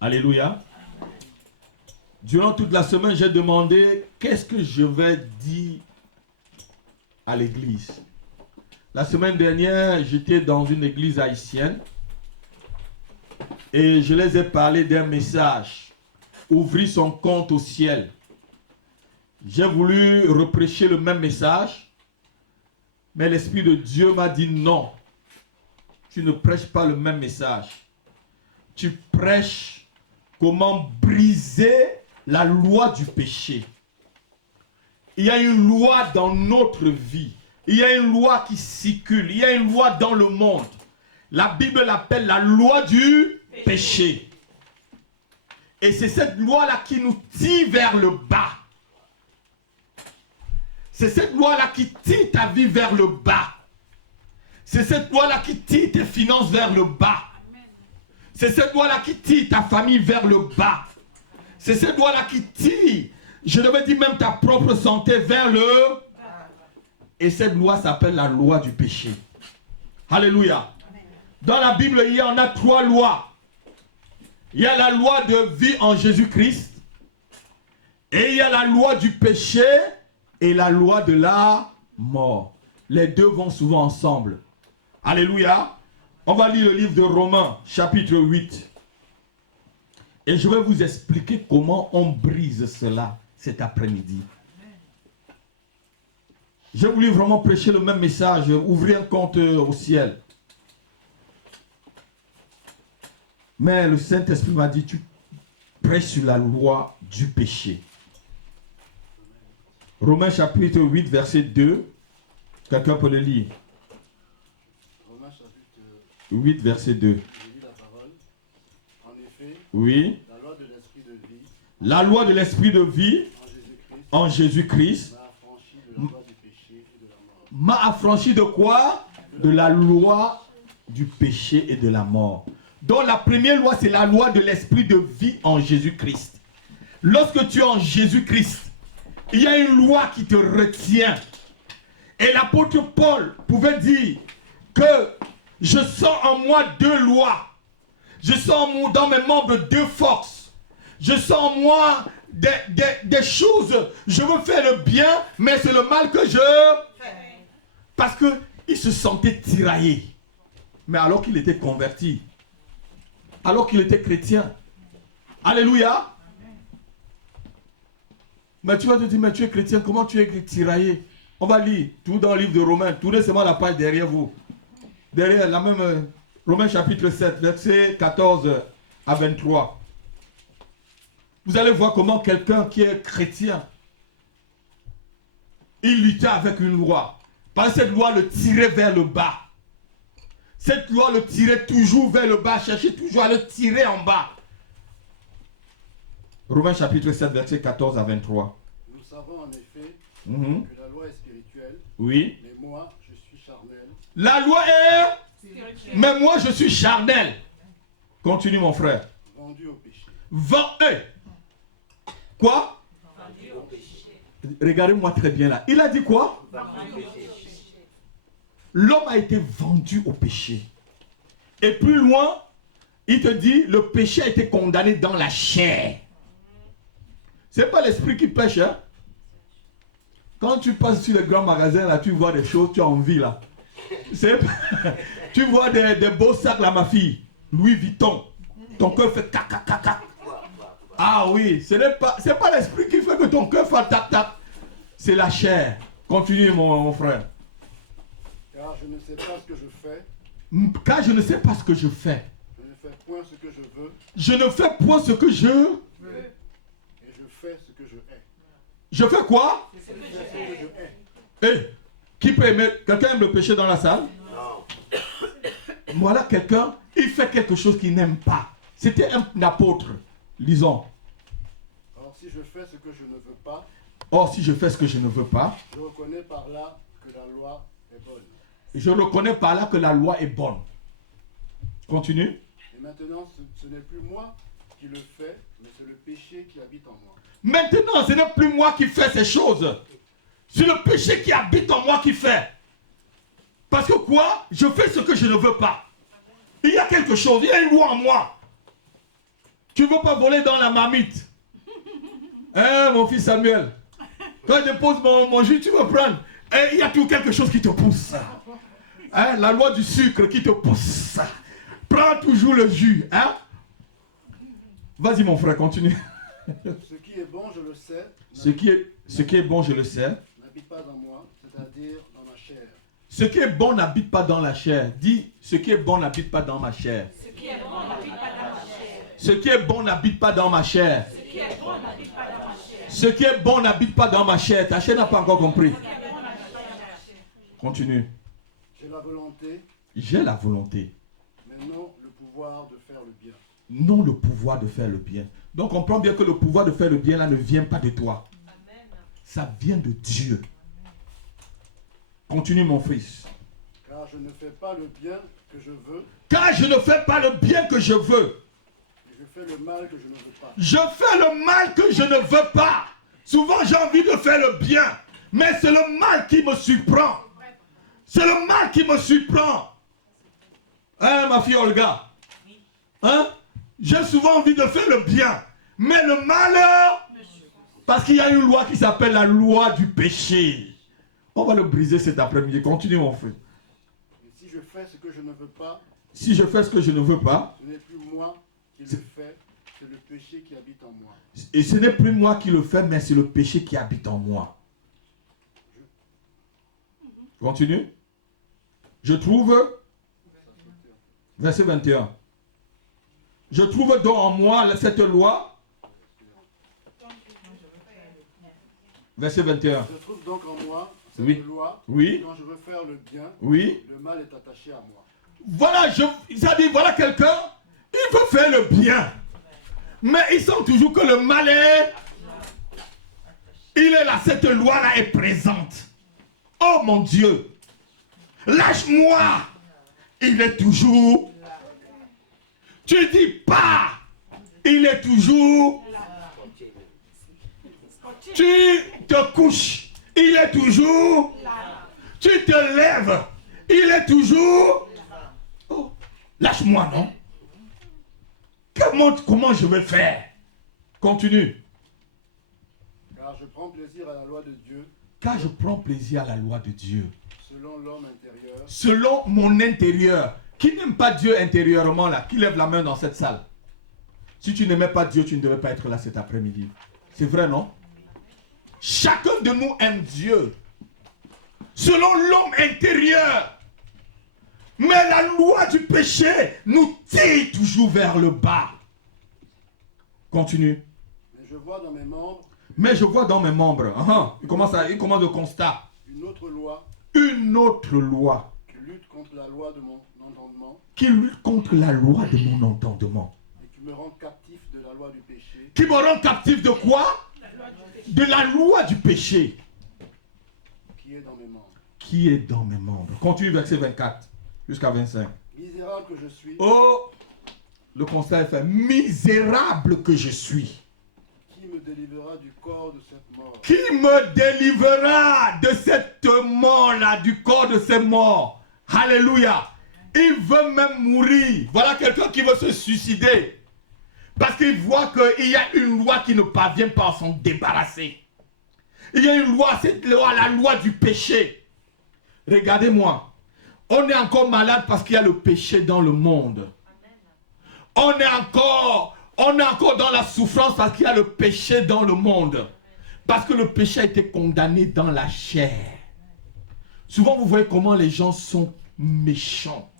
Alléluia. Durant toute la semaine, j'ai demandé qu'est-ce que je vais dire à l'église. La semaine dernière, j'étais dans une église haïtienne et je les ai parlé d'un message. Ouvrir son compte au ciel. J'ai voulu reprêcher le même message, mais l'Esprit de Dieu m'a dit non. Tu ne prêches pas le même message. Tu prêches comment briser la loi du péché. Il y a une loi dans notre vie. Il y a une loi qui circule. Il y a une loi dans le monde. La Bible l'appelle la loi du péché. Et c'est cette loi-là qui nous tire vers le bas. C'est cette loi-là qui tire ta vie vers le bas. C'est cette loi-là qui tire tes finances vers le bas. C'est cette loi-là qui tire ta famille vers le bas. C'est cette loi-là qui tire, je devais dire même ta propre santé vers le bas. Et cette loi s'appelle la loi du péché. Alléluia. Dans la Bible, il y en a 3 lois. Il y a la loi de vie en Jésus-Christ. Et il y a la loi du péché et la loi de la mort. Les deux vont souvent ensemble. Alléluia. On va lire le livre de Romains, chapitre 8. Et je vais vous expliquer comment on brise cela cet après-midi. J'ai voulu vraiment prêcher le même message, ouvrir un compte au ciel. Mais le Saint-Esprit m'a dit, tu prêches sur la loi du péché. Romains chapitre 8, verset 2. Quelqu'un peut le lire. Romains chapitre 8, verset 2. Je lis la parole. En effet, Oui. la loi de l'esprit de vie La loi de l'esprit de vie en Jésus-Christ en Jésus-Christ m'a affranchi de la loi du péché et de la mort. m'a affranchi de quoi? De la loi du péché et de la mort. Donc la première loi, c'est la loi de l'esprit de vie en Jésus-Christ. Lorsque tu es en Jésus-Christ, il y a une loi qui te retient. Et l'apôtre Paul pouvait dire que je sens en moi 2 lois. Je sens dans mes membres 2 forces. Je sens en moi des choses. Je veux faire le bien, mais c'est le mal que je fais. Parce qu'il se sentait tiraillé. Mais alors qu'il était converti. Alors qu'il était chrétien. Alléluia. Mais tu vas te dire, mais tu es chrétien, comment tu es tiraillé? On va lire tout dans le livre de Romains. Tournez seulement la page derrière vous. Derrière la même Romains chapitre 7, verset 14 à 23. Vous allez voir comment quelqu'un qui est chrétien, il luttait avec une loi. Parce que cette loi le tirait vers le bas. Cette loi le tirait toujours vers le bas, cherchait toujours à le tirer en bas. Romains chapitre 7, verset 14 à 23. Nous savons en effet que la loi est spirituelle, Oui. mais moi, je suis charnel. La loi est spirituelle. Mais moi, je suis charnel. Continue, mon frère. Vendu au péché. Quoi? Vendu au péché. Regardez-moi très bien là. Il a dit quoi? Vendu au péché. L'homme a été vendu au péché. Et plus loin, il te dit, le péché a été condamné dans la chair. Ce n'est pas l'esprit qui pêche, hein? Quand tu passes sur les grands magasins, là, tu vois des choses, tu as envie, là. Tu vois des beaux sacs, là, ma fille. Louis Vuitton. Ton cœur fait tac, tac, tac, tac. Ah oui, ce n'est pas l'esprit qui fait que ton cœur fait tac, tac. C'est la chair. Continue, mon frère. Car je ne sais pas ce que je fais. Car je ne sais pas ce que je fais. Je ne fais point ce que je veux. Je ne fais point ce que je veux. Et je fais ce que je hais. Je fais quoi? Ce que je hais. Eh, qui peut aimer? Quelqu'un aime le péché dans la salle? Non. Voilà quelqu'un, il fait quelque chose qu'il n'aime pas. C'était un apôtre. Lisons. Or, si je fais ce que je ne veux pas, Or, si je fais ce que je ne veux pas, je reconnais par là que la loi est bonne. Je reconnais par là que la loi est bonne. Continue. Et maintenant, ce n'est plus moi qui le fais, mais c'est le péché qui habite en moi. Maintenant, ce n'est plus moi qui fais ces choses. C'est le péché qui habite en moi qui fait. Parce que quoi? Je fais ce que je ne veux pas. Il y a quelque chose, il y a une loi en moi. Tu ne veux pas voler dans la marmite. Hein, mon fils Samuel? Quand je dépose mon jus, tu vas prendre. Et il y a toujours quelque chose qui te pousse. Hein, la loi du sucre qui te pousse. Prends toujours le jus. Hein? Vas-y mon frère, continue. Ce qui est bon, je le sais. Ce qui est bon, je le sais. N'habite pas en moi, c'est-à-dire dans ma chair. Ce qui est bon n'habite pas dans la chair. Dis, ce qui est bon n'habite pas dans ma chair. Ce qui est bon n'habite pas dans ma chair. Ce qui est bon n'habite pas dans ma chair. Ce qui est bon n'habite pas dans ma chair. Ce qui est bon n'habite pas dans ma chair. Ta chair n'a pas encore compris. Continue. J'ai la volonté, J'ai la volonté, mais non le pouvoir de faire le bien. non le pouvoir de faire le bien. Donc on comprend bien que le pouvoir de faire le bien là ne vient pas de toi. Ça vient de Dieu. Continue mon fils. Car je ne fais pas le bien que je veux, Car je ne fais pas le bien que je veux. et je fais le mal que je ne veux pas. Je fais le mal que je ne veux pas. Souvent j'ai envie de faire le bien, mais c'est le mal qui me surprend. C'est le mal qui me surprend. Hein, ma fille Olga? Hein? J'ai souvent envie de faire le bien, mais le mal, parce qu'il y a une loi qui s'appelle la loi du péché. On va le briser cet après-midi. Continue mon frère. Et si je fais ce que je ne veux pas, Si je fais ce que je ne veux pas, ce n'est plus moi qui le fais, c'est le péché qui habite en moi. et ce n'est plus moi qui le fais, mais c'est le péché qui habite en moi. Continue. Je trouve, verset 21. Je trouve donc en moi cette loi. Verset 21. Je trouve donc en moi cette Oui. loi, Oui. quand je veux faire le bien, Oui. le mal est attaché à moi. Voilà, ça dit, voilà quelqu'un, il veut faire le bien. Mais il sent toujours que le mal est... Il est là, cette loi-là est présente. Oh mon Dieu. Lâche-moi. Il est toujours... Tu dis pas. Il est toujours... Tu te couches. Il est toujours... Tu te lèves. Il est toujours... Oh, lâche-moi, non? Comment je vais faire? Continue. Car je prends plaisir à la loi de Dieu, Car je prends plaisir à la loi de Dieu. selon l'homme intérieur. Selon mon intérieur. Qui n'aime pas Dieu intérieurement là? Qui lève la main dans cette salle? Si tu n'aimais pas Dieu, tu ne devais pas être là cet après-midi. C'est vrai, non? Chacun de nous aime Dieu. Selon l'homme intérieur. Mais la loi du péché nous tire toujours vers le bas. Continue. Mais je vois dans mes membres Mais je vois dans mes membres, il commence le constat. une autre loi Une autre loi qui lutte contre la loi de mon entendement qui lutte contre la loi de mon entendement. et qui me rend captif de la loi du péché Qui me rend captif de quoi? De la loi du péché qui est dans mes membres. qui est dans mes membres. Continue verset 24 jusqu'à 25. Misérable que je suis, Oh, le constat est fait. Misérable que je suis. qui me délivrera du corps de cette mort? Qui me délivrera de cette mort-là, du corps de ces morts? Alléluia. Il veut même mourir. Voilà quelqu'un qui veut se suicider. Parce qu'il voit qu'il y a une loi qui ne parvient pas à s'en débarrasser. Il y a une loi, cette loi, la loi du péché. Regardez-moi. On est encore malade parce qu'il y a le péché dans le monde. On est encore dans la souffrance parce qu'il y a le péché dans le monde. Parce que le péché a été condamné dans la chair. Souvent, vous voyez comment les gens sont méchants.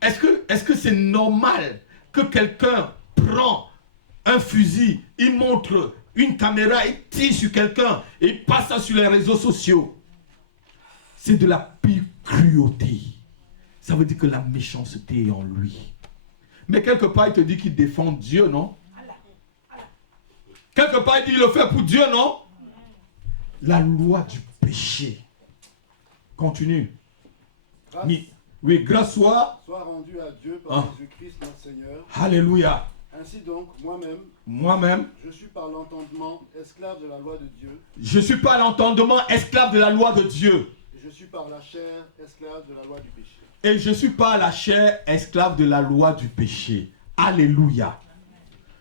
Est-ce que c'est normal que quelqu'un prend un fusil, il montre une caméra, il tire sur quelqu'un et il passe ça sur les réseaux sociaux? C'est de la pire cruauté. Ça veut dire que la méchanceté est en lui. Mais quelque part, il te dit qu'il défend Dieu, non? Quelque part, il dit qu'il le fait pour Dieu, non? La loi du péché. Continue. Oui, grâce soit rendue à Dieu par Jésus-Christ notre Seigneur. Alléluia. Ainsi donc, moi-même, je suis par l'entendement esclave de la loi de Dieu. Je suis par l'entendement esclave de la loi de Dieu. Et je suis par la chair esclave de la loi du péché. Et je suis par la chair esclave de la loi du péché. Alléluia.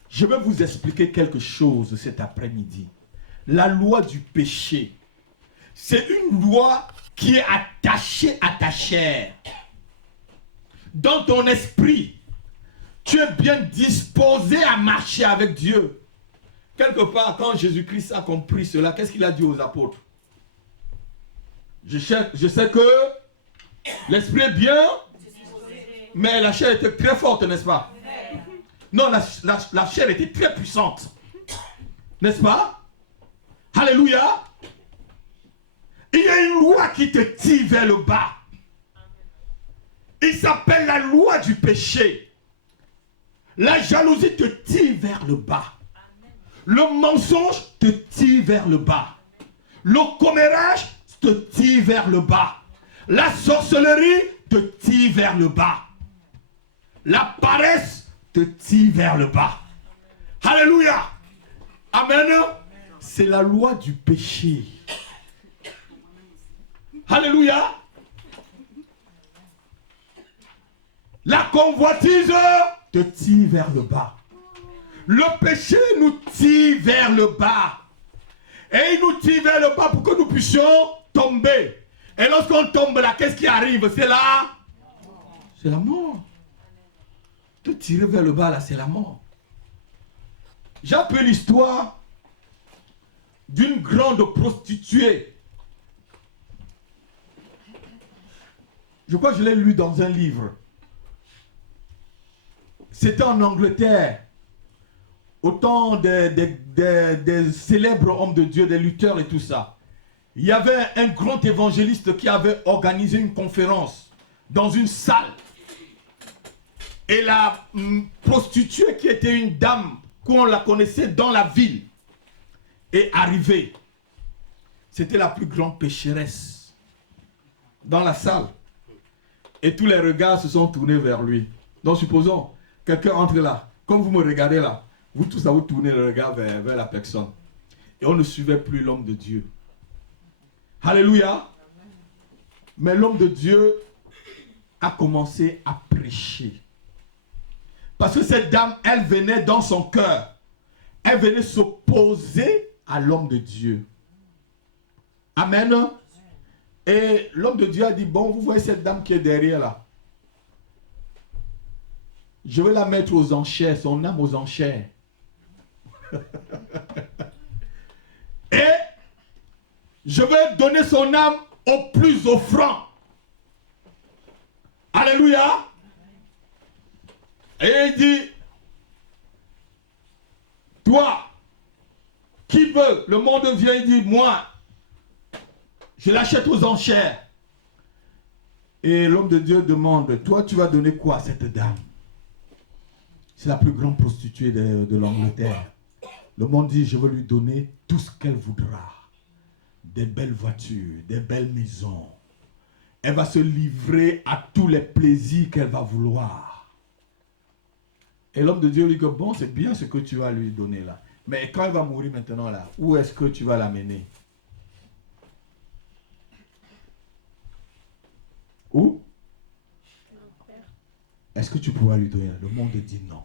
Je vais vous expliquer quelque chose cet après-midi. La loi du péché, c'est une loi qui est attachée à ta chair. Dans ton esprit, tu es bien disposé à marcher avec Dieu. Quelque part, quand Jésus-Christ a compris cela, qu'est-ce qu'il a dit aux apôtres? Je sais que l'esprit est bien, mais la chair était très forte, n'est-ce pas? Non, la chair était très puissante. N'est-ce pas? Alléluia. Il y a une loi qui te tire vers le bas. Il s'appelle la loi du péché. La jalousie te tire vers le bas. Le mensonge te tire vers le bas. Le commérage te tire vers le bas. La sorcellerie te tire vers le bas. La paresse te tire vers le bas. Alléluia. Amen. C'est la loi du péché. Alléluia. La convoitise te tire vers le bas. Le péché nous tire vers le bas. Et il nous tire vers le bas pour que nous puissions tomber. Et lorsqu'on tombe là, qu'est-ce qui arrive? C'est là. C'est la mort. Te tirer vers le bas là, c'est la mort. J'ai appris l'histoire d'une grande prostituée. Je crois que je l'ai lu dans un livre. C'était en Angleterre. Au temps des célèbres hommes de Dieu, des lutteurs et tout ça. Il y avait un grand évangéliste qui avait organisé une conférence dans une salle. Et la prostituée, qui était une dame qu'on la connaissait dans la ville, est arrivée. C'était la plus grande pécheresse dans la salle. Et tous les regards se sont tournés vers lui. Donc supposons, quelqu'un entre là. Comme vous me regardez là, vous tous, vous tournez le regard vers la personne. Et on ne suivait plus l'homme de Dieu. Alléluia. Mais l'homme de Dieu a commencé à prêcher. Parce que cette dame, elle venait dans son cœur. Elle venait s'opposer à l'homme de Dieu. Amen. Et l'homme de Dieu a dit, bon, vous voyez cette dame qui est derrière là. Je vais la mettre aux enchères, son âme aux enchères. Et je vais donner son âme au plus offrant. Alléluia. Et il dit, toi, qui veut, le monde vient, il dit, moi, je l'achète aux enchères. Et l'homme de Dieu demande, toi, tu vas donner quoi à cette dame? C'est la plus grande prostituée de l'Angleterre. Le monde dit, je vais lui donner tout ce qu'elle voudra. Des belles voitures, des belles maisons. Elle va se livrer à tous les plaisirs qu'elle va vouloir. Et l'homme de Dieu lui dit, bon, c'est bien ce que tu vas lui donner là. Mais quand elle va mourir maintenant là, où est-ce que tu vas l'amener? Où? Est-ce que tu pourras lui donner? Le monde dit non.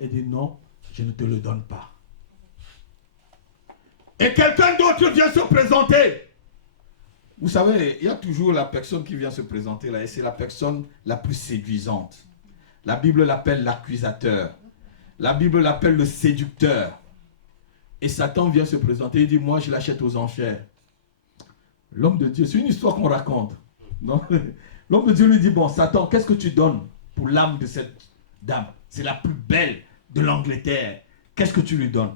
Il dit non, je ne te le donne pas. Et quelqu'un d'autre vient se présenter. Vous savez, il y a toujours la personne qui vient se présenter là, et c'est la personne la plus séduisante. La Bible l'appelle l'accusateur. La Bible l'appelle le séducteur. Et Satan vient se présenter, il dit, moi je l'achète aux enchères. L'homme de Dieu, c'est une histoire qu'on raconte. L'homme de Dieu lui dit, bon, Satan, qu'est-ce que tu donnes pour l'âme de cette dame? C'est la plus belle de l'Angleterre. Qu'est-ce que tu lui donnes?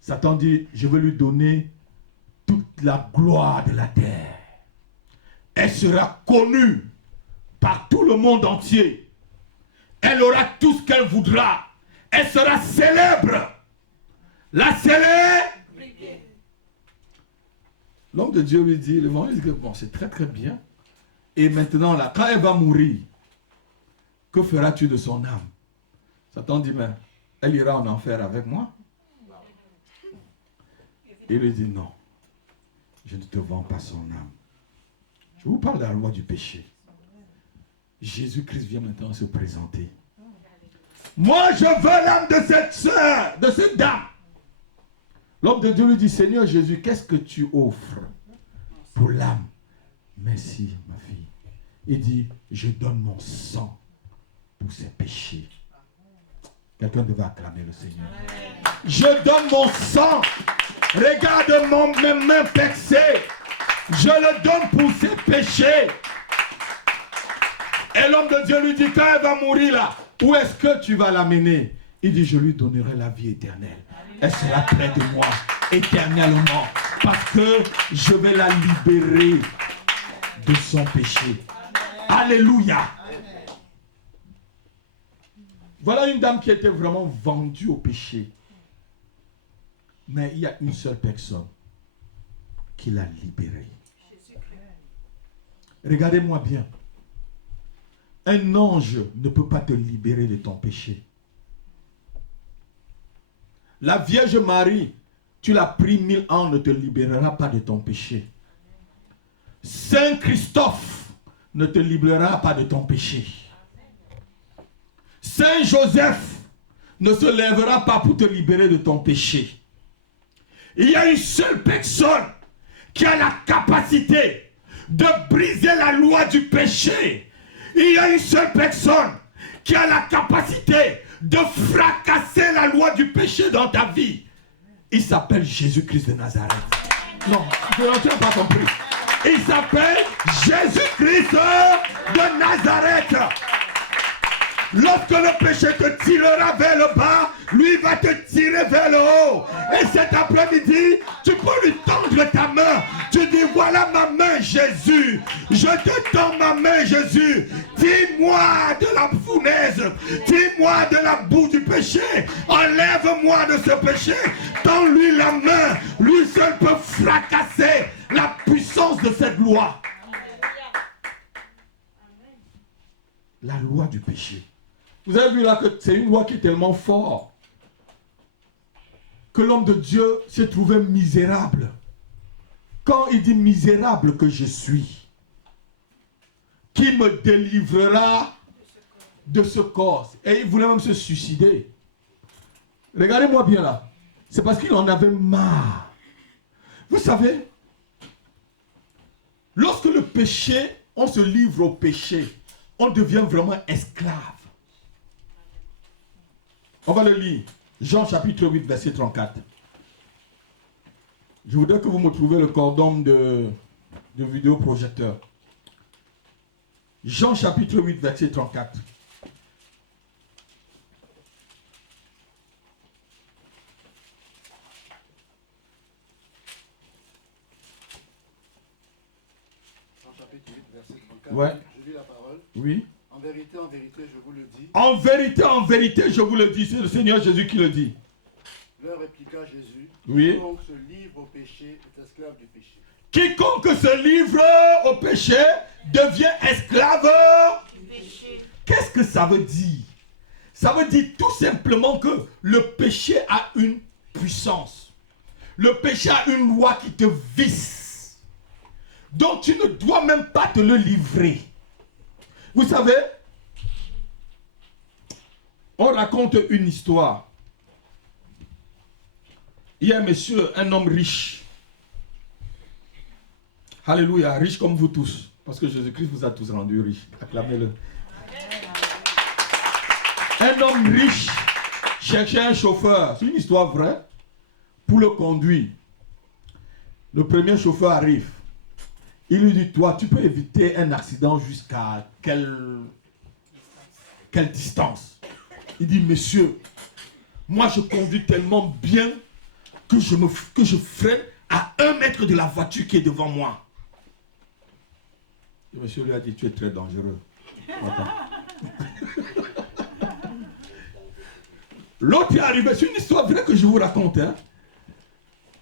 Satan dit, je vais lui donner toute la gloire de la terre. Elle sera connue par tout le monde entier. Elle aura tout ce qu'elle voudra. Elle sera célèbre. La célèbre. L'homme de Dieu lui dit, le vent, il dit, bon, c'est très très bien. Et maintenant, là, quand elle va mourir, que feras-tu de son âme? Satan dit, mais elle ira en enfer avec moi? Il lui dit, non, je ne te vends pas son âme. Je vous parle de la loi du péché. Jésus-Christ vient maintenant se présenter. Moi, je veux l'âme de cette sœur, de cette dame. L'homme de Dieu lui dit, Seigneur Jésus, qu'est-ce que tu offres pour l'âme? Merci, ma fille. Il dit, je donne mon sang pour ses péchés. Quelqu'un devait acclamer le Seigneur. Je donne mon sang. Regarde mes mains percées. Je le donne pour ses péchés. Et l'homme de Dieu lui dit, quand elle va mourir là, où est-ce que tu vas l'amener? Il dit, je lui donnerai la vie éternelle. Elle sera près de moi éternellement. Parce que je vais la libérer de son péché. Alléluia. Voilà une dame qui était vraiment vendue au péché. Mais il y a une seule personne qui l'a libérée. Regardez-moi bien. Un ange ne peut pas te libérer de ton péché. La Vierge Marie, tu l'as pris 1000 ans, ne te libérera pas de ton péché. Saint Christophe ne te libérera pas de ton péché. Saint Joseph ne se lèvera pas pour te libérer de ton péché. Il y a une seule personne qui a la capacité de briser la loi du péché. Il y a une seule personne qui a la capacité de fracasser la loi du péché dans ta vie. Il s'appelle Jésus-Christ de Nazareth. Non, tu n'as pas compris. Il s'appelle Jésus-Christ de Nazareth. Lorsque le péché te tirera vers le bas, lui va te tirer vers le haut. Et cet après-midi, tu peux lui tendre ta main. Tu dis, voilà ma main, Jésus. Je te tends ma main, Jésus. Tire-moi de la fournaise. Tire-moi de la boue du péché. Enlève-moi de ce péché. Tends-lui la main. Lui seul peut fracasser la puissance de cette loi. La loi du péché. Vous avez vu là que c'est une loi qui est tellement forte que l'homme de Dieu s'est trouvé misérable. Quand il dit misérable que je suis, qui me délivrera de ce corps? Et il voulait même se suicider. Regardez-moi bien là. C'est parce qu'il en avait marre. Vous savez, lorsque le péché, on se livre au péché, on devient vraiment esclave. On va le lire. Jean chapitre 8, verset 34. Je voudrais que vous me trouviez le cordon de vidéoprojecteur. Jean chapitre 8, verset 34. Jean chapitre 8, verset 34. Ouais. Je lis la parole. Oui. En vérité, je vous le dis. En vérité, je vous le dis. C'est le Seigneur Jésus qui le dit. Leur répliqua Jésus. Oui. Quiconque se livre au péché est esclave du péché. Quiconque se livre au péché devient esclave Du péché. Qu'est-ce que ça veut dire? Ça veut dire tout simplement que le péché a une puissance. Le péché a une loi qui te visse. Donc tu ne dois même pas te le livrer. Vous savez, on raconte une histoire. Il y a un monsieur, un homme riche. Alléluia, riche comme vous tous. Parce que Jésus-Christ vous a tous rendus riches. Acclamez-le. Un homme riche cherchait un chauffeur. C'est une histoire vraie. Pour le conduire. Le premier chauffeur arrive. Il lui dit, toi, tu peux éviter un accident jusqu'à quelle distance? Il dit, monsieur, moi je conduis tellement bien que je freine à 1 mètre de la voiture qui est devant moi. Le monsieur lui a dit, tu es très dangereux. L'autre est arrivé, c'est une histoire vraie que je vous raconte. Hein?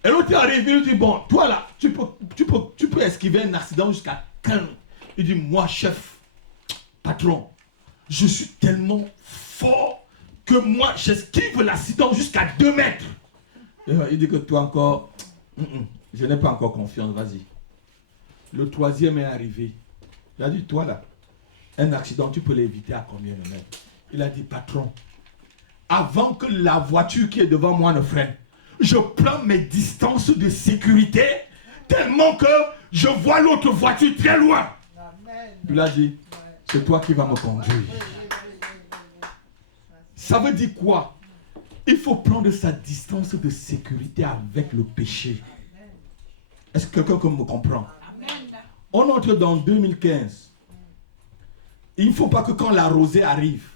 Et l'autre arrive, il lui dit, bon, toi là, tu peux esquiver un accident jusqu'à Il dit, moi, chef, patron, je suis tellement fort que moi, j'esquive l'accident jusqu'à 2 mètres. Et il dit que toi encore, je n'ai pas encore confiance, vas-y. Le 3e est arrivé. Il a dit, toi là, un accident, tu peux l'éviter à combien de mètres? Il a dit, patron, avant que la voiture qui est devant moi ne freine, je prends mes distances de sécurité tellement que je vois l'autre voiture très loin. Il a dit, c'est toi qui vas me conduire. Ça veut dire quoi? Il faut prendre sa distance de sécurité avec le péché. Est-ce que quelqu'un me comprend? On entre dans 2015. Il ne faut pas que quand la rosée arrive,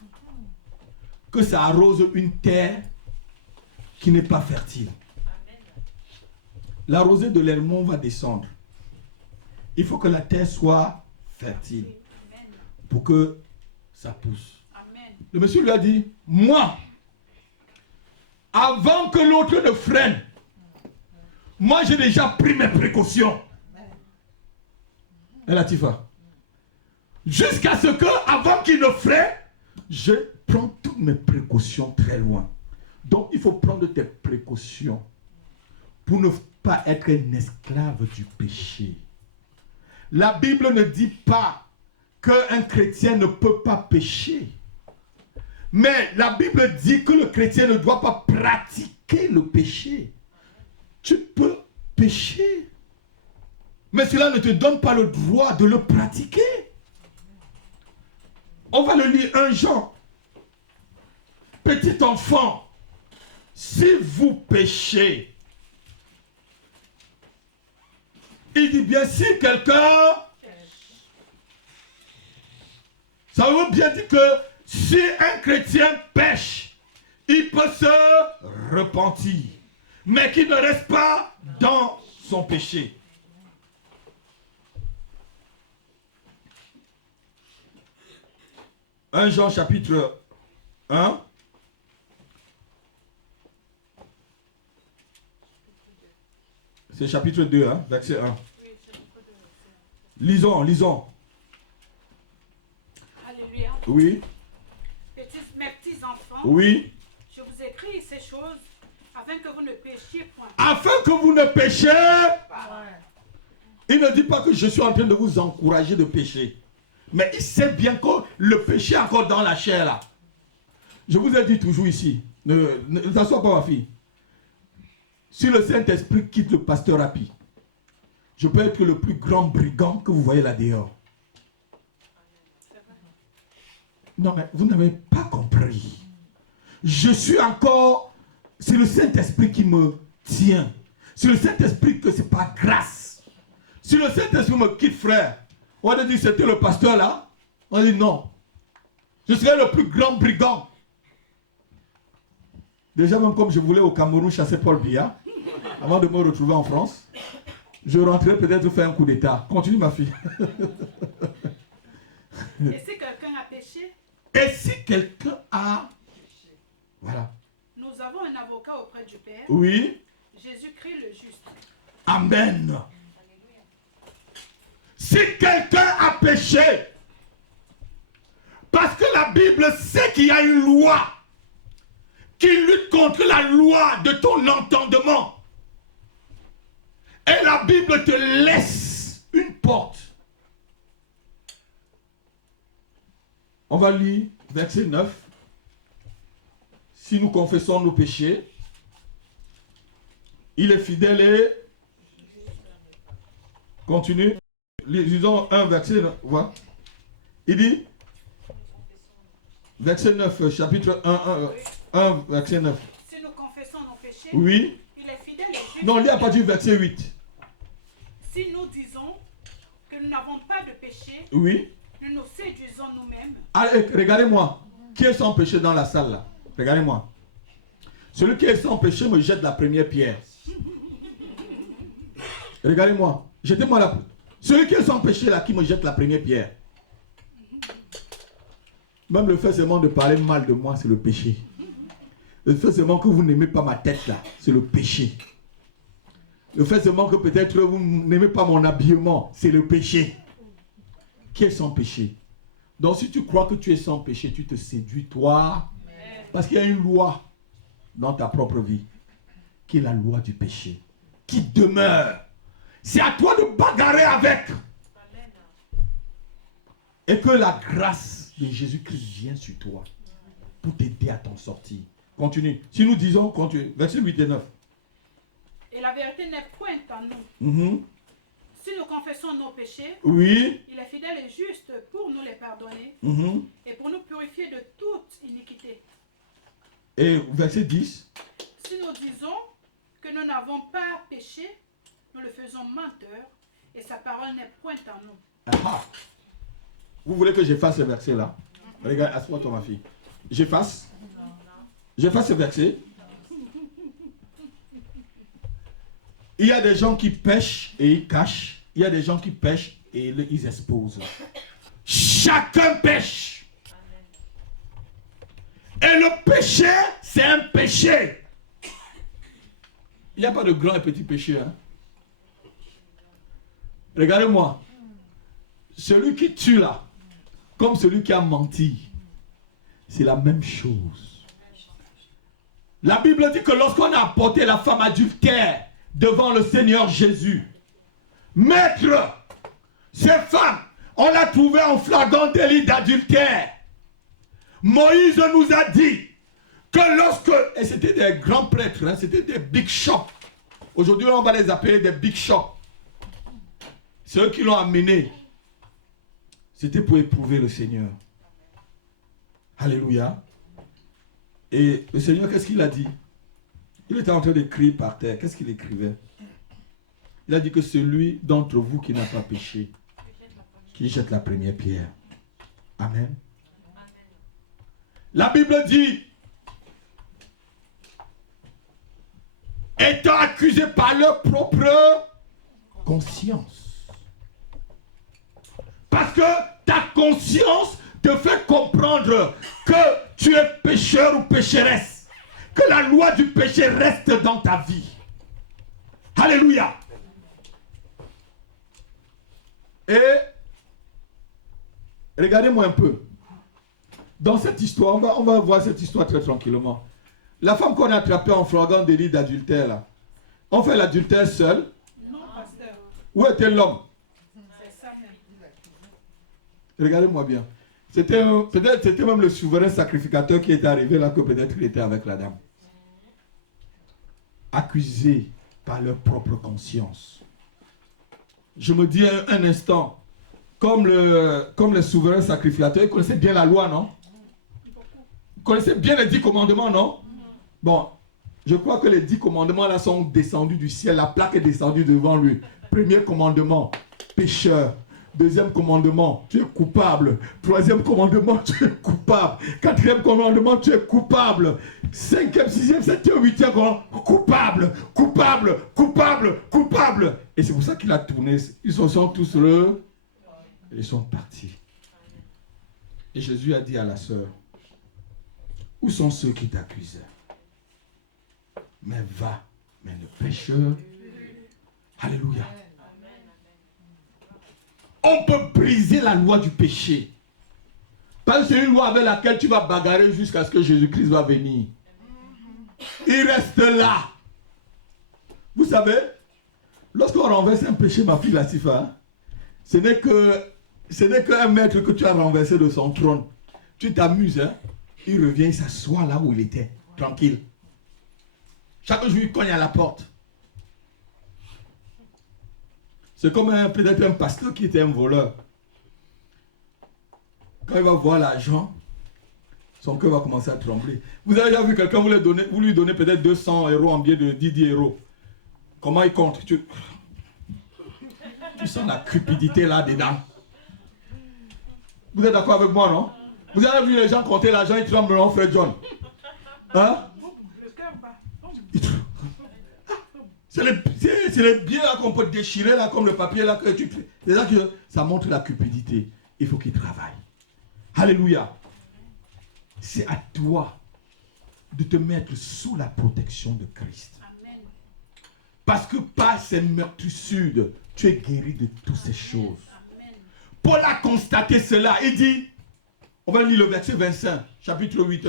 que ça arrose une terre qui n'est pas fertile. La rosée de l'Hermon va descendre. Il faut que la terre soit fertile pour que ça pousse. Le monsieur lui a dit, moi, avant que l'autre ne freine, moi j'ai déjà pris mes précautions. Et la Tifa, jusqu'à ce que, avant qu'il ne freine, je prends toutes mes précautions très loin. Donc il faut prendre tes précautions pour ne pas être un esclave du péché. La Bible ne dit pas qu'un chrétien ne peut pas pécher. Mais la Bible dit que le chrétien ne doit pas pratiquer le péché. Tu peux pécher, mais cela ne te donne pas le droit de le pratiquer. On va le lire 1 Jean. Petit enfant, si vous péchez, il dit bien si quelqu'un, ça veut bien dire que si un chrétien pêche, il peut se repentir, mais qu'il ne reste pas dans son péché. « 1 Jean chapitre 1. C'est chapitre 2, hein, verset 1. Lisons. Alléluia. Oui. Mes petits enfants, Oui. je vous écris ces choses afin que vous ne péchiez point. Afin que vous ne péchiez. Il ne dit pas que je suis en train de vous encourager de pécher. Mais il sait bien que le péché est encore dans la chair là. Je vous ai dit toujours ici, ne t'assois pas ma fille. Si le Saint-Esprit quitte le pasteur Happy, je peux être le plus grand brigand que vous voyez là dehors. Non mais vous n'avez pas compris. Je suis encore, c'est le Saint-Esprit qui me tient. C'est le Saint-Esprit que c'est pas grâce. Si le Saint-Esprit me quitte, frère, on a dit c'était le pasteur là. On a dit non. Je serai le plus grand brigand. Déjà même comme je voulais au Cameroun chasser Paul Biya, avant de me retrouver en France, je rentrais peut-être faire un coup d'état. Continue ma fille. Et si quelqu'un a péché, Et si quelqu'un a... Voilà. nous avons un avocat auprès du Père, Oui. Jésus-Christ le juste. Amen. Si quelqu'un a péché, parce que la Bible sait qu'il y a une loi qui lutte contre la loi de ton entendement. Et la Bible te laisse une porte. On va lire verset 9. Si nous confessons nos péchés, il est fidèle et... Continue. Lisons un verset 9. Voilà. Il dit, verset 9, chapitre 1, verset 9. Si nous confessons nos péchés, Oui. il est fidèle et juste. Non, lis à partir du verset 8. Si nous disons que nous n'avons pas de péché, Oui. nous nous séduisons nous-mêmes. Allez, regardez-moi. Qui est sans péché dans la salle là? Regardez-moi. Celui qui est sans péché me jette la première pierre. Regardez-moi. Jetez-moi la... Celui qui est sans péché là, qui me jette la première pierre. Même le fait seulement de parler mal de moi, c'est le péché. Le fait seulement que vous n'aimez pas ma tête là, c'est le péché. Le fait seulement que peut-être vous n'aimez pas mon habillement, c'est le péché. qui est sans péché. Donc si tu crois que tu es sans péché, tu te séduis toi. Parce qu'il y a une loi dans ta propre vie, qui est la loi du péché, qui demeure. C'est à toi de bagarrer avec. Et que la grâce de Jésus-Christ vienne sur toi pour t'aider à t'en sortir. Continue. Si nous disons, continue. Verset 8 et 9. Et la vérité n'est point en nous. Si nous confessons nos péchés, Oui. il est fidèle et juste pour nous les pardonner et pour nous purifier de toute iniquité. Et verset 10. Si nous disons que nous n'avons pas péché, nous le faisons menteur et sa parole n'est point en nous. Aha. Vous voulez que j'efface ce verset-là? Regarde, assois-toi ma fille. J'efface? J'efface ce verset? Il y a des gens qui pêchent et ils cachent. Il y a des gens qui pêchent et ils exposent. Chacun pêche. Et le péché, c'est un péché. Il n'y a pas de grand et petit péché. Hein? Regardez-moi. Celui qui tue là, comme celui qui a menti, c'est la même chose. La Bible dit que lorsqu'on a apporté la femme adultère devant le Seigneur Jésus, maître, cette femme, on l'a trouvée en flagrant délit d'adultère. Moïse nous a dit que lorsque, et c'était des grands prêtres, hein, c'était des big shots. Aujourd'hui, on va les appeler des big shots. Ceux qui l'ont amené, c'était pour éprouver le Seigneur. Alléluia. Et le Seigneur, qu'est-ce qu'il a dit? Il était en train d'écrire par terre. Qu'est-ce qu'il écrivait? Il a dit que celui d'entre vous qui n'a pas péché, qui jette la première pierre. Amen. La Bible dit, étant accusés par leur propre conscience. Parce que ta conscience te fait comprendre que tu es pécheur ou pécheresse. Que la loi du péché reste dans ta vie. Alléluia. Et regardez-moi un peu. Dans cette histoire, on va voir cette histoire très tranquillement. La femme qu'on a attrapée en flagrant délit d'adultère, là, on fait l'adultère seul. Non, pasteur. Où était l'homme? C'est ça même. Regardez-moi bien. C'était même le souverain sacrificateur qui était arrivé là, que peut-être il était avec la dame. Accusés par leur propre conscience. Je me dis un instant, comme le souverain sacrificateur, il connaissait bien la loi, non? Il connaissait bien les 10 commandements, non? Bon, je crois que les 10 commandements là sont descendus du ciel. La plaque est descendue devant lui. Premier commandement, pécheur. Deuxième commandement, tu es coupable. Troisième commandement, tu es coupable. Quatrième commandement, tu es coupable. Cinquième, sixième, septième, huitième commandement, coupable, coupable, coupable, coupable. Et c'est pour ça qu'il a tourné. Ils sont tous heureux. Ils sont partis. Et Jésus a dit à la sœur, où sont ceux qui t'accusaient? Mais va, mais le pécheur. Alléluia. On peut briser la loi du péché. Parce que c'est une loi avec laquelle tu vas bagarrer jusqu'à ce que Jésus-Christ va venir. Il reste là. Vous savez, lorsqu'on renverse un péché, ma fille Lassifa, ce n'est qu'un maître que tu as renversé de son trône. Tu t'amuses, hein? Il revient, il s'assoit là où il était, tranquille. Chaque jour, il cogne à la porte. C'est comme peut-être un pasteur qui était un voleur. Quand il va voir l'argent, son cœur va commencer à trembler. Vous avez déjà vu quelqu'un, vous lui donnez peut-être 200 € en billet de 10 €. Comment il compte? Tu sens la cupidité là-dedans. Vous êtes d'accord avec moi, non? Vous avez vu les gens compter l'argent, ils tremblent, non, frère John? Hein? Le cœur bat. C'est les biens là qu'on peut déchirer là, comme le papier là que tu... C'est ça que ça montre la cupidité. Il faut qu'il travaille. Alléluia. C'est à toi de te mettre sous la protection de Christ. Amen. Parce que par ces meurtrissures, tu es guéri de toutes ces choses. Amen. Paul a constaté cela. Il dit, on va lire le verset 25, chapitre 8,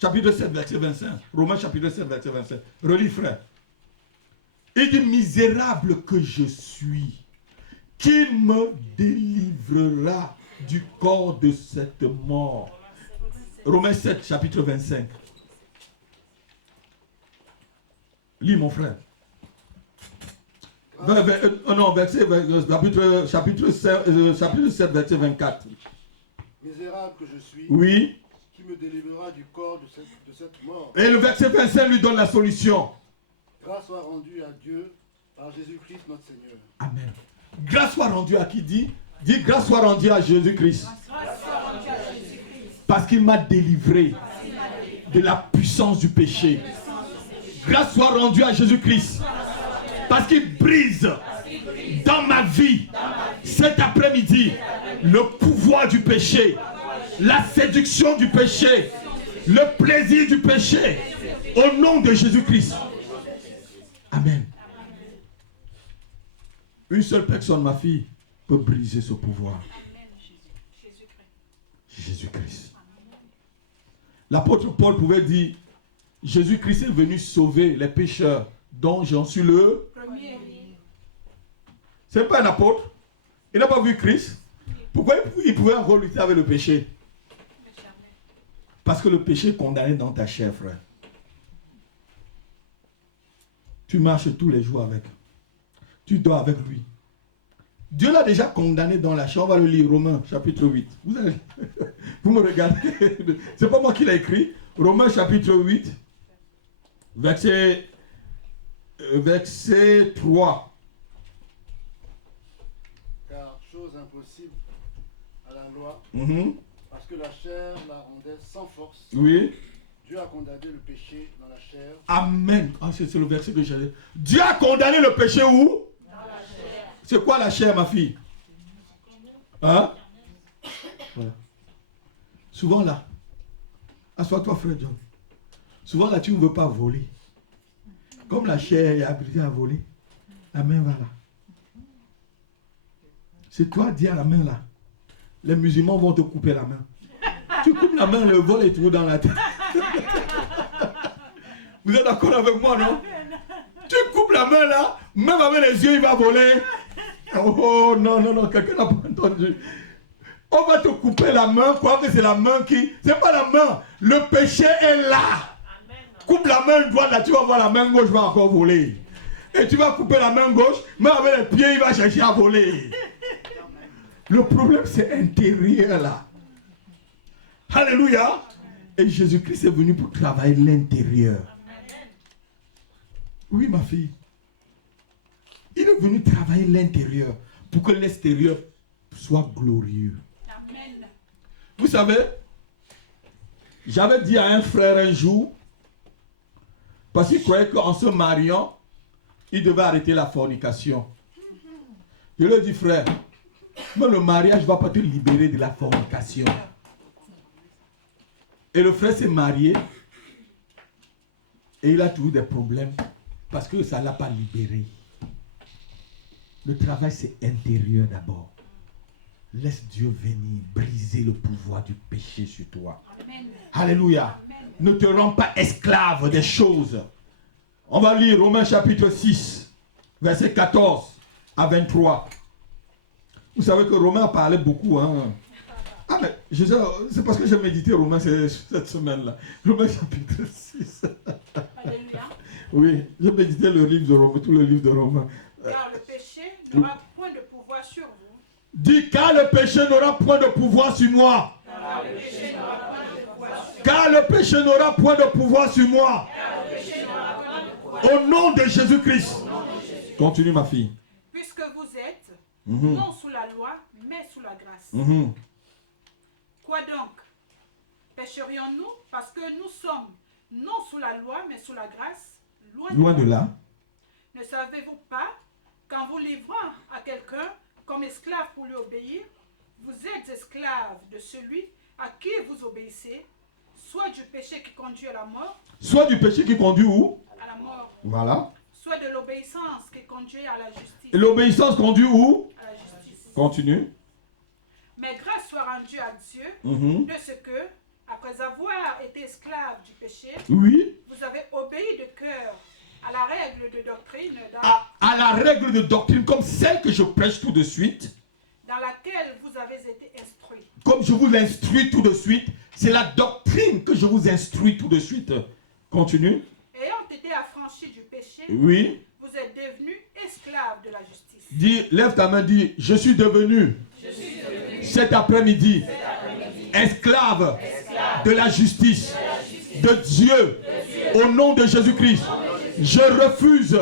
chapitre 7, verset 25. Romains chapitre 7, verset 25. Relis, frère. Il dit, misérable que je suis, qui me délivrera du corps de cette mort. Romains 7, chapitre 25. Lis, mon frère. Non, chapitre 7, verset 24. Misérable que je suis, Oui. qui me délivrera du corps de cette mort. Et le verset 25 lui donne la solution. Grâce soit rendue à Dieu par Jésus-Christ notre Seigneur. Amen. Grâce soit rendue à qui dit? Dis grâce soit rendue à Jésus-Christ. Parce qu'il m'a délivré de la puissance du péché. Grâce soit rendue à Jésus-Christ. Parce qu'il brise dans ma vie cet après-midi le pouvoir du péché, la séduction du péché, le plaisir du péché. Au nom de Jésus-Christ. Amen. Une seule personne, ma fille, peut briser ce pouvoir. Jésus-Christ. L'apôtre Paul pouvait dire, Jésus-Christ est venu sauver les pécheurs dont j'en suis le premier. C'est pas un apôtre. Il n'a pas vu Christ. Pourquoi il pouvait encore lutter avec le péché? Parce que le péché est condamné dans ta chair, frère. Tu marches tous les jours avec. Tu dors avec lui. Dieu l'a déjà condamné dans la chair. On va le lire, Romains chapitre 8. Vous me regardez. C'est pas moi qui l'ai écrit. Romains chapitre 8, verset 3. Car chose impossible à la loi, parce que la chair la rendait sans force. Oui. Dieu a condamné le péché dans la chair. Amen. Ah, c'est le verset que j'allais. Dieu a condamné le péché où? Dans la chair. C'est quoi la chair, ma fille? Hein? Voilà. Souvent là, assois-toi, frère John. Souvent là, tu ne veux pas voler. Comme la chair est habilitée à voler, la main va là. C'est toi, dis à la main là. Les musulmans vont te couper la main. Tu coupes la main, le vol est toujours dans la tête. Vous êtes d'accord avec moi, non? Tu coupes la main là, même avec les yeux, il va voler. Oh non, quelqu'un n'a pas entendu. On va te couper la main, quoi que c'est la main qui... C'est pas la main, le péché est là. Coupe la main droite là, tu vas voir la main gauche va encore voler. Et tu vas couper la main gauche, mais avec les pieds, il va chercher à voler. Le problème, c'est intérieur là. Alléluia. Et Jésus-Christ est venu pour travailler l'intérieur. Oui, ma fille. Il est venu travailler l'intérieur pour que l'extérieur soit glorieux. Amen. Vous savez, j'avais dit à un frère un jour, parce qu'il croyait qu'en se mariant, il devait arrêter la fornication. Je lui ai dit, frère, mais le mariage ne va pas te libérer de la fornication. Et le frère s'est marié et il a toujours des problèmes parce que ça ne l'a pas libéré. Le travail, c'est intérieur d'abord. Laisse Dieu venir briser le pouvoir du péché sur toi. Amen. Alléluia. Amen. Ne te rends pas esclave des choses. On va lire Romains chapitre 6, verset 14 à 23. Vous savez que Romain a parlé beaucoup. Hein? Ah mais c'est parce que j'ai médité Romains cette semaine-là. Romains chapitre 6. Alléluia. Oui, j'ai médité le livre de Romains, tout le livre de Romains. Car le péché n'aura point de pouvoir sur vous. Dis car le péché n'aura point de pouvoir sur moi. Car le péché n'aura point de pouvoir sur moi. Au nom de Jésus-Christ. Continue ma fille. Puisque vous êtes non sous la loi, mais sous la grâce. Quoi donc? Pécherions-nous parce que nous sommes non sous la loi, mais sous la grâce? Loin de là. Ne savez-vous pas qu'en vous livrant à quelqu'un comme esclave pour lui obéir, vous êtes esclave de celui à qui vous obéissez, soit du péché qui conduit à la mort, soit du péché qui conduit où? À la mort. Voilà. Soit de l'obéissance qui conduit à la justice. Et l'obéissance conduit où? À la justice. Continue. Mais grâce soit rendue à Dieu de ce que, après avoir été esclave du péché, Oui. vous avez obéi de cœur à la règle de doctrine À la règle de doctrine comme celle que je prêche tout de suite. dans laquelle vous avez été instruits. Comme je vous l'instruis tout de suite, c'est la doctrine que je vous instruis tout de suite. Continue. Ayant été affranchis du péché, Oui. vous êtes devenus esclaves de la justice. Dis, lève ta main, dis, je suis devenu cet après-midi esclave de la justice de Dieu au nom de Jésus-Christ. Je refuse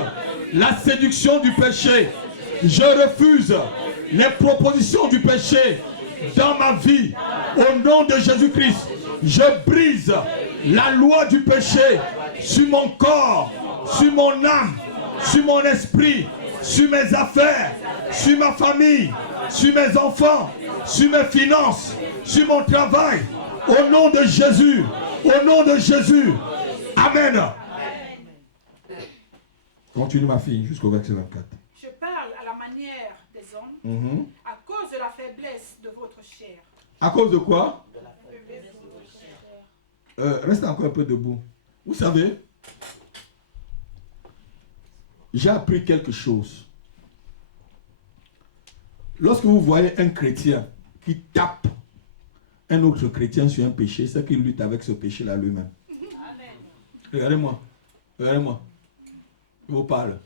la séduction du péché. Je refuse les propositions du péché dans ma vie au nom de Jésus-Christ. Je brise la loi du péché sur mon corps, sur mon âme, sur mon esprit, sur mes affaires, sur ma famille, sur mes enfants, sur mes finances, sur mon travail. Au nom de Jésus. Au nom de Jésus. Amen. Continue ma fille jusqu'au verset 24. Je parle à la manière des hommes à cause de la faiblesse de votre chair. À cause de quoi? De la faiblesse de votre chair. Reste encore un peu debout. Vous savez, j'ai appris quelque chose. Lorsque vous voyez un chrétien qui tape un autre chrétien sur un péché, c'est qu'il lutte avec ce péché-là lui-même. Regardez-moi. Regardez-moi. Je vous parle.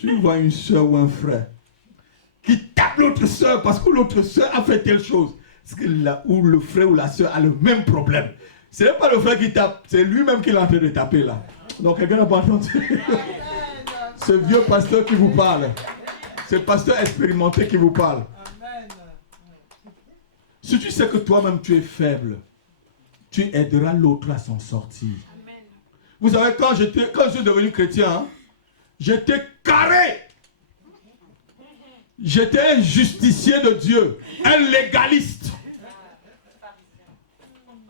Si vous voyez une soeur ou un frère qui tape l'autre soeur parce que l'autre soeur a fait telle chose, ou le frère ou la soeur a le même problème. Ce n'est pas le frère qui tape, c'est lui-même qui est en train de taper là. Donc quelqu'un n'a pas entendu. Ce vieux pasteur qui vous parle. Ce pasteur expérimenté qui vous parle. Si tu sais que toi-même tu es faible, tu aideras l'autre à s'en sortir. Amen. Vous savez, quand je suis devenu chrétien, hein, j'étais carré. J'étais un justicier de Dieu, un légaliste.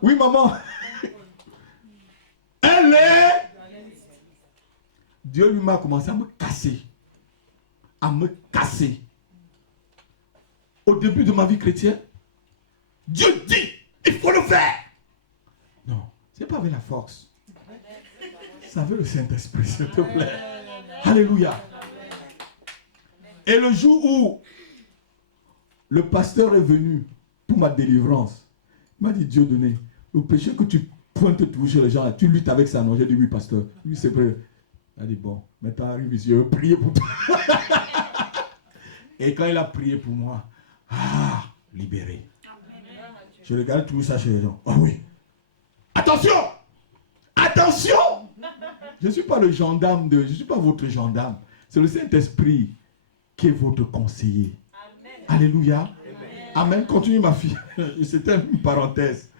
Oui, maman. Elle est. Dieu lui m'a commencé à me casser. À me casser. Au début de ma vie chrétienne, Dieu dit, il faut le faire. Non, ce n'est pas avec la force. C'est avec le Saint-Esprit, s'il te plaît. Alléluia. Et le jour où le pasteur est venu pour ma délivrance, il m'a dit, Dieu donné, le péché que tu pointes toujours chez les gens, tu luttes avec ça, non? J'ai dit, oui, pasteur. Oui, c'est vrai. Il a dit, bon, maintenant arrive ici, je vais prier pour toi. Et quand il a prié pour moi, libéré. Je regarde tout ça chez les gens. Ah oui. Attention! Attention! Je ne suis pas le gendarme je ne suis pas votre gendarme. C'est le Saint-Esprit qui est votre conseiller. Amen. Alléluia. Amen. Amen. Continue ma fille. C'était une parenthèse.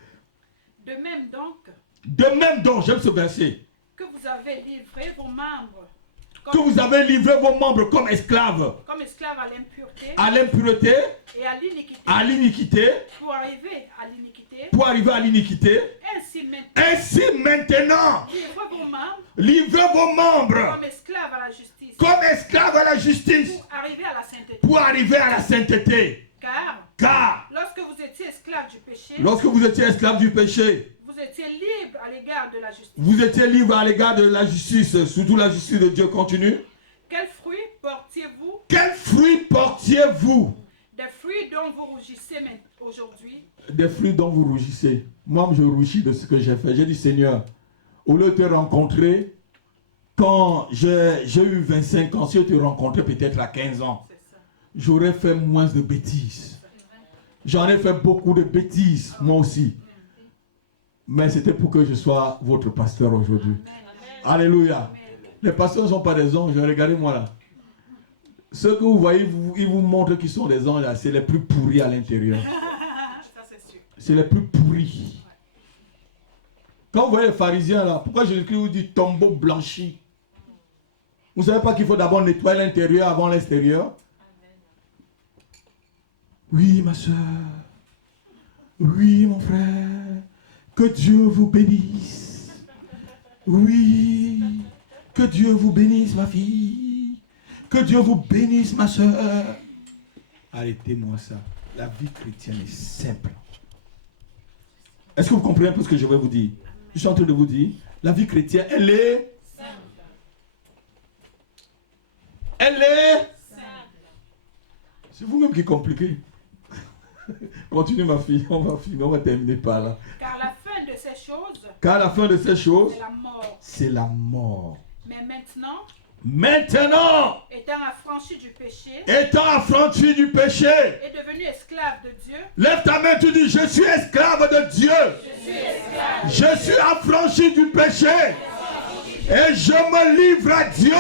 De même donc, j'aime ce verset. Que vous avez livré vos membres. Que vous avez livré vos membres comme esclaves. Comme esclaves à l'impureté. À l'impureté. Et à l'iniquité. À l'iniquité. Pour arriver à l'iniquité. Pour arriver à l'iniquité. Ainsi maintenant. Livrez vos membres. Comme esclaves à la justice. Comme esclaves à la justice. Pour arriver à la sainteté. Pour arriver à la sainteté. Car. Lorsque vous étiez esclaves du péché. Lorsque vous étiez esclaves du péché. Vous étiez libre à l'égard de la justice. Vous étiez libre à l'égard de la justice, surtout la justice de Dieu. Continue. Quels fruits portiez-vous? Quels fruits portiez-vous? Des fruits dont vous rougissez aujourd'hui. Des fruits dont vous rougissez. Moi, je rougis de ce que j'ai fait. J'ai dit, Seigneur, au lieu de te rencontrer, quand j'ai eu 25 ans, si je te rencontrais peut-être à 15 ans, j'aurais fait moins de bêtises. J'en ai fait beaucoup de bêtises, moi aussi. Mais c'était pour que je sois votre pasteur aujourd'hui. Alléluia. Les pasteurs ne sont pas des anges. Regardez-moi là. Ceux que vous voyez, ils vous montrent qu'ils sont des anges. C'est les plus pourris à l'intérieur. C'est les plus pourris. Quand vous voyez les pharisiens là, pourquoi Jésus-Christ vous dit tombeau blanchi? Vous ne savez pas qu'il faut d'abord nettoyer l'intérieur avant l'extérieur? Oui, ma soeur. Oui, mon frère. Que Dieu vous bénisse. Oui. Que Dieu vous bénisse, ma fille. Que Dieu vous bénisse, ma soeur. Arrêtez-moi ça. La vie chrétienne est simple. Est-ce que vous comprenez un peu ce que je vais vous dire? Je suis en train de vous dire, la vie chrétienne, elle est simple. Elle est simple. C'est vous-même qui compliquez. Continue ma fille, on va finir, on va terminer par là. Car la fin de ces choses, c'est la mort. C'est la mort. Mais Maintenant, étant affranchi du péché, et devenu esclave de Dieu, lève ta main, tu dis, je suis esclave de Dieu. Je suis affranchi du péché. Et je me livre à Dieu.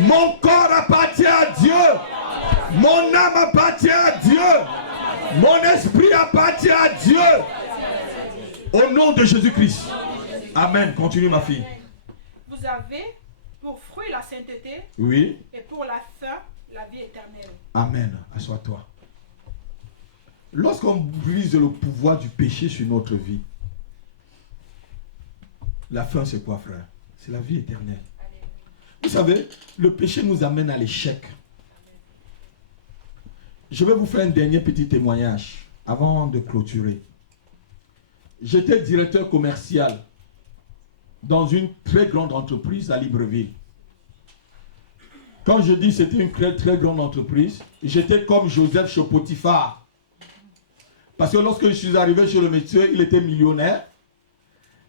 Mon corps appartient à Dieu. Mon âme appartient à Dieu. Mon esprit appartient à Dieu. Au nom de Jésus-Christ. Amen. Continue ma fille. Vous avez pour fruit la sainteté. Oui. Et pour la fin, la vie éternelle. Amen. Assois-toi. Lorsqu'on brise le pouvoir du péché sur notre vie, la fin c'est quoi, frère? C'est la vie éternelle. Vous savez, le péché nous amène à l'échec. Je vais vous faire un dernier petit témoignage avant de clôturer. J'étais directeur commercial dans une très grande entreprise à Libreville. Quand je dis c'était une très, très grande entreprise, j'étais comme Joseph chez Potiphar. Parce que lorsque je suis arrivé chez le monsieur, il était millionnaire.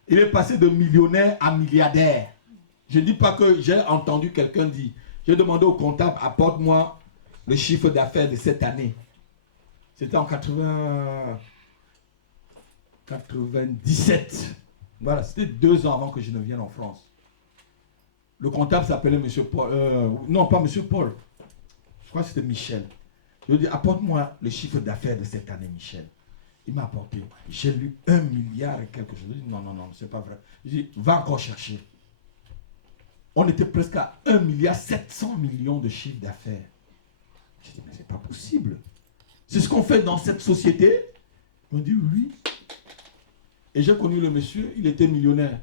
Il est passé de millionnaire à milliardaire. Je ne dis pas que j'ai entendu quelqu'un dire. J'ai demandé au comptable, apporte-moi le chiffre d'affaires de cette année. C'était en 97. Voilà, c'était 2 ans avant que je ne vienne en France. Le comptable s'appelait Monsieur Paul. Non, pas Monsieur Paul. Je crois que c'était Michel. Je lui ai dit, apporte-moi le chiffre d'affaires de cette année, Michel. Il m'a apporté. J'ai lu 1 milliard et quelque chose. Je lui ai dit, non, c'est pas vrai. Je lui ai dit, va encore chercher. On était presque à 1 milliard 700 millions de chiffre d'affaires. J'ai dit, mais c'est pas possible. C'est ce qu'on fait dans cette société. On dit, oui. Et j'ai connu le monsieur, il était millionnaire.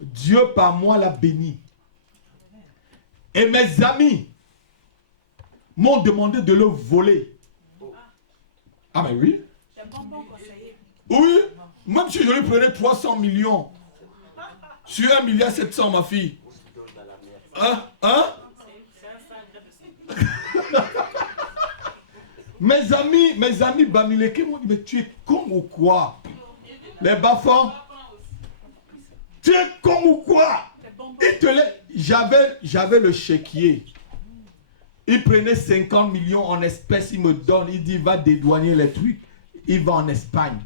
Dieu par moi l'a béni. Et mes amis m'ont demandé de le voler. Ah mais oui. Oui, même si je lui prenais 300 millions sur 1 milliard 700, ma fille. Hein? Mes amis Bamileke m'ont dit, mais tu es con ou quoi? Les bafons. Tu es con ou quoi? J'avais le chéquier. Il prenait 50 millions en espèces, il me donne, il dit va dédouaner les trucs. Il va en Espagne.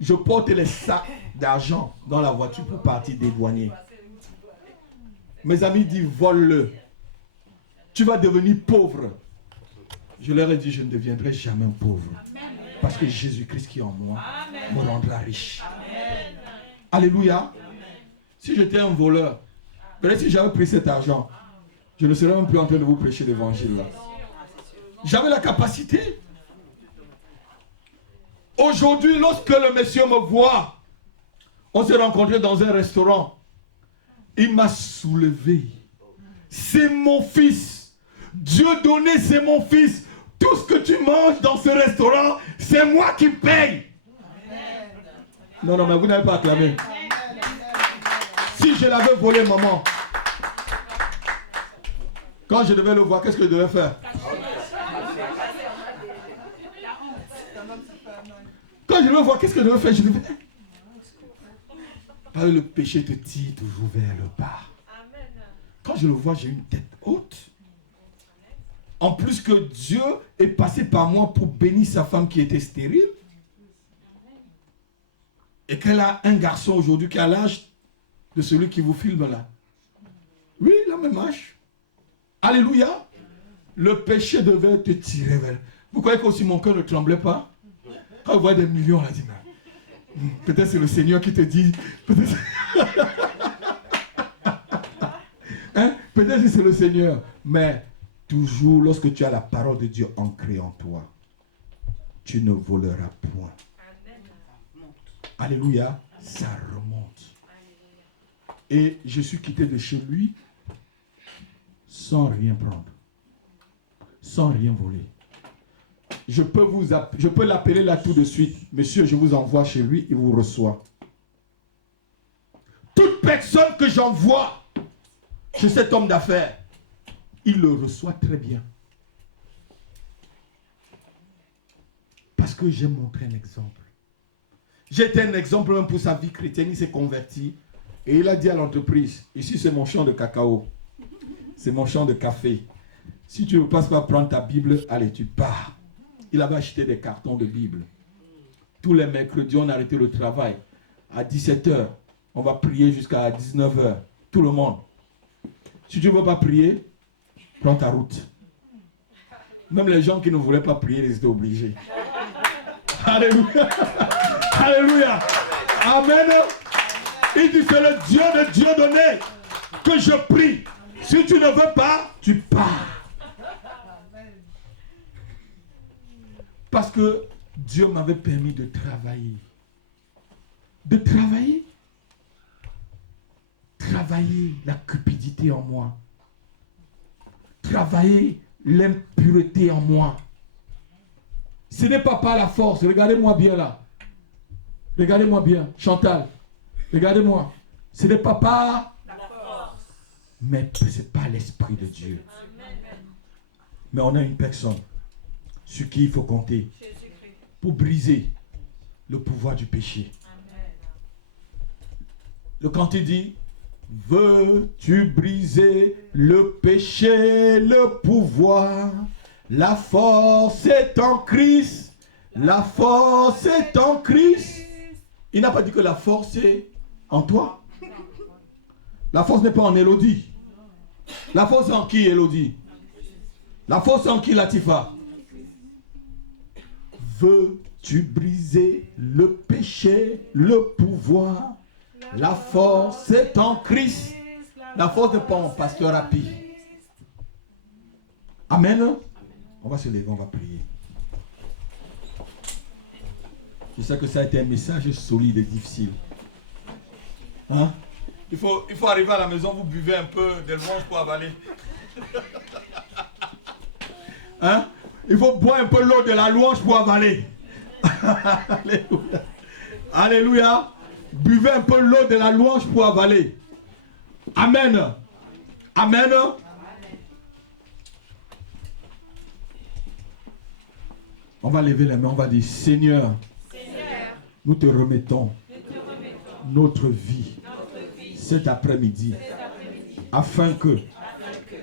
Je porte les sacs d'argent dans la voiture pour partir dédouaner. Mes amis disent vole-le. Tu vas devenir pauvre. Je leur ai dit je ne deviendrai jamais pauvre. Parce que Jésus-Christ qui est en moi me rendra riche. Amen. Alléluia. Amen. Si j'étais un voleur, peut-être si j'avais pris cet argent, je ne serais même plus en train de vous prêcher l'évangile là. J'avais la capacité. Aujourd'hui, lorsque le monsieur me voit, on s'est rencontrés dans un restaurant. Il m'a soulevé. C'est mon fils. Dieu donné, c'est mon fils. Tout ce que tu manges dans ce restaurant, c'est moi qui paye. Non, mais vous n'avez pas acclamé. Si je l'avais volé, maman, quand je devais le voir, qu'est-ce que je devais faire? Quand je devais voir, qu'est-ce que je devais faire? Je devais... Parce que le péché te tire toujours vers le bas. Quand je le vois, j'ai une tête haute. En plus que Dieu est passé par moi pour bénir sa femme qui était stérile. Et qu'elle a un garçon aujourd'hui qui a l'âge de celui qui vous filme là. Oui, la même âge. Alléluia. Le péché devait te tirer vers... Vous croyez qu'aussi mon cœur ne tremblait pas? Quand vous voyez des millions, là, dit, peut-être c'est le Seigneur qui te dit... Peut-être hein? Peut-être c'est le Seigneur. Mais toujours, lorsque tu as la parole de Dieu ancrée en toi, tu ne voleras point. Alléluia. Ça remonte. Et je suis quitté de chez lui sans rien prendre. Sans rien voler. je peux l'appeler là tout de suite. Monsieur, je vous envoie chez lui, il vous reçoit. Toute personne que j'envoie chez cet homme d'affaires, il le reçoit très bien. Parce que j'ai montré un exemple. J'ai été un exemple même pour sa vie chrétienne. Il s'est converti. Et il a dit à l'entreprise, ici c'est mon champ de cacao. C'est mon champ de café. Si tu ne passes pas prendre ta Bible, allez, tu pars. Il avait acheté des cartons de Bible. Tous les mercredis, on a arrêté le travail. À 17h, on va prier jusqu'à 19h. Tout le monde. Si tu ne veux pas prier, prends ta route. Même les gens qui ne voulaient pas prier, ils étaient obligés. Alléluia. Alléluia. Amen. Il dit, c'est le Dieu de Dieu donné que je prie. Si tu ne veux pas, tu pars. Parce que Dieu m'avait permis de travailler. De travailler. Travailler la cupidité en moi. Travailler l'impureté en moi. Ce n'est pas par la force. Regardez-moi bien là. Regardez-moi bien. Chantal. Regardez-moi. Ce n'est pas par la force. Mais c'est pas l'Esprit de Dieu. Mais on a une personne sur qui il faut compter pour briser le pouvoir du péché. Le cantique dit, veux-tu briser le péché, le pouvoir? La force est en Christ. La force est en Christ. Il n'a pas dit que la force est en toi. La force n'est pas en Élodie. La force est en qui, Élodie? La force est en qui, Latifa? Veux-tu briser le péché, le pouvoir? La force est en Christ. La force n'est pas en pasteur Happy. Amen. On va se lever, on va prier. Je sais que ça a été un message solide et difficile. Hein? Il faut arriver à la maison, vous buvez un peu de louange pour avaler. Hein? Il faut boire un peu l'eau de la louange pour avaler. Alléluia. Alléluia. Buvez un peu l'eau de la louange pour avaler. Amen. Amen. On va lever les mains, on va dire, Seigneur, nous te remettons notre vie cet après-midi afin que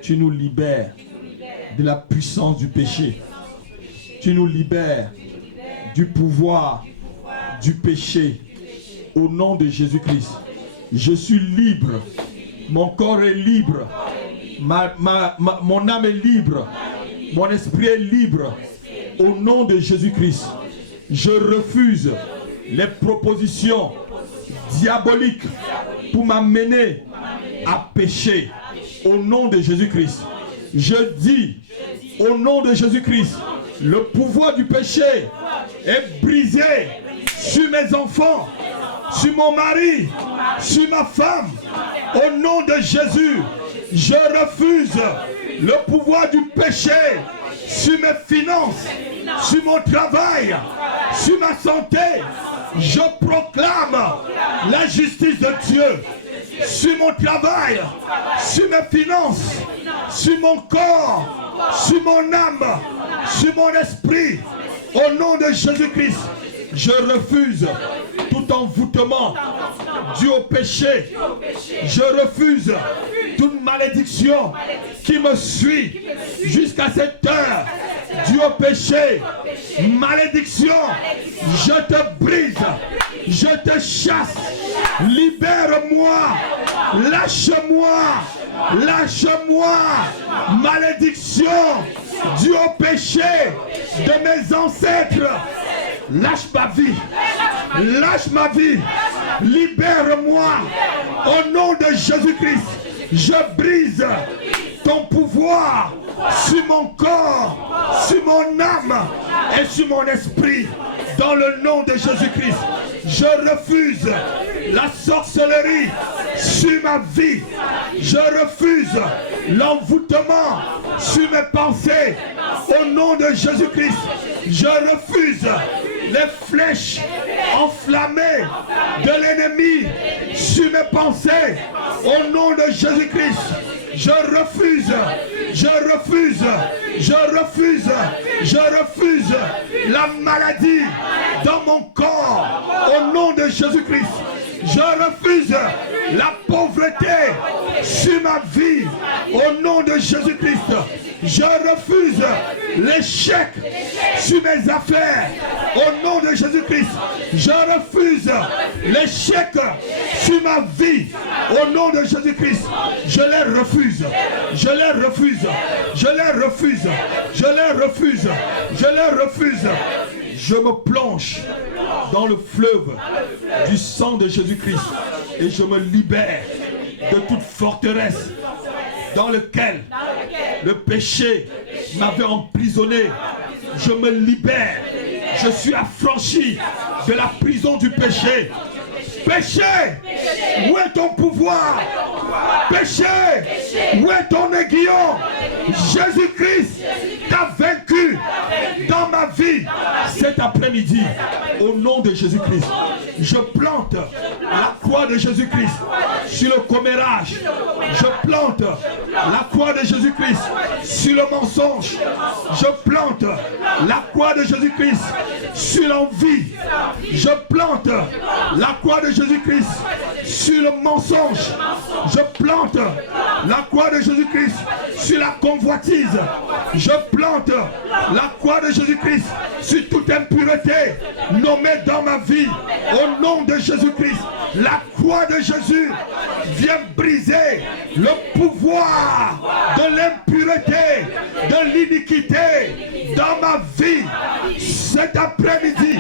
tu nous libères de la puissance du péché. Tu nous libères du pouvoir du péché. Au nom de Jésus-Christ, je suis libre. Mon corps est libre. Mon âme est libre. Mon esprit est libre. Au nom de Jésus-Christ, je refuse les propositions diaboliques pour m'amener à pécher. Au nom de Jésus-Christ, je dis, au nom de Jésus-Christ, le pouvoir du péché est brisé sur mes enfants, sur mon mari, sur ma femme. Au nom de Jésus, je refuse le pouvoir du péché sur mes finances, sur mon travail, sur ma santé. Je proclame la justice de Dieu sur mon travail, sur mes finances, sur mon corps, sur mon âme, sur mon esprit. Au nom de Jésus-Christ, je refuse tout envoûtement dû au péché. Je refuse toute malédiction qui me suit jusqu'à cette heure dû au péché. Malédiction, je te brise, je te chasse. Libère-moi, lâche-moi, lâche-moi. Malédiction dû au péché de mes ancêtres. Lâche ma vie, lâche ma vie, libère-moi au nom de Jésus-Christ. Je brise ton pouvoir sur mon corps, sur mon âme et sur mon esprit. Dans le nom de Jésus-Christ, je refuse la sorcellerie sur ma vie. Je refuse l'envoûtement sur mes pensées. Au nom de Jésus-Christ, je refuse les flèches enflammées de l'ennemi sur mes pensées. Au nom de Jésus-Christ, je refuse la maladie dans mon corps. Au nom de Jésus-Christ, je refuse la pauvreté sur ma vie. Au nom de Jésus-Christ, je refuse l'échec sur mes affaires. Au nom de Jésus-Christ, je refuse l'échec sur ma vie. Au nom de Jésus-Christ, je les refuse. Je les refuse. Je les refuse. Je les refuse. Je les refuse. Je me plonge dans le fleuve du sang de Jésus-Christ et je me libère de toute forteresse dans lequel le péché m'avait emprisonné. Je me libère. Je suis affranchi de la prison du péché. Péché, où est ton pouvoir? Péché, où est ton aiguillon? Jésus-Christ t'a vaincu dans ma vie. Cet après-midi, au nom de Jésus-Christ, je plante la croix de Jésus-Christ sur le commérage. Je plante la croix de Jésus-Christ sur le mensonge. Je plante la croix de Jésus-Christ sur l'envie. Je plante la croix de Jésus-Christ sur le mensonge. Je plante la croix de Jésus-Christ sur la convoitise. Je plante la croix de Jésus-Christ sur toute impureté nommée dans ma vie. Au nom de Jésus-Christ, la croix de Jésus vient briser le pouvoir de l'impureté, de l'iniquité dans ma vie. Cet après-midi,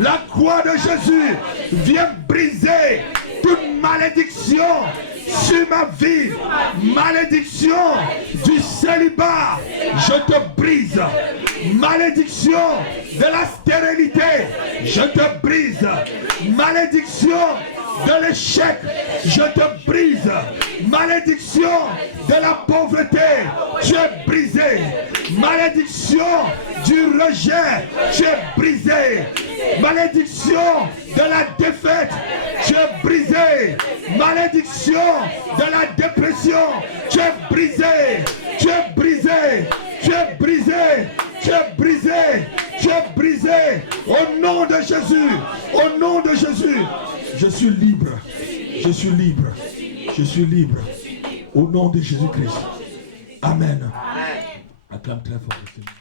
la croix de Jésus vient briser toute malédiction sur ma vie. Malédiction du célibat, je te brise. Malédiction de la stérilité, je te brise. Malédiction de l'échec, je te brise. Malédiction de la pauvreté, tu es brisé. Malédiction du rejet, tu es brisé. Malédiction de la défaite, tu es brisé. Malédiction de la dépression, tu es brisé. Tu es brisé. Tu es brisé. Tu es brisé. Tu es brisé. Au nom de Jésus. Au nom de Jésus. Je suis libre. Je suis libre. Je suis libre. Au nom de Jésus-Christ. Amen. Acclame très fort.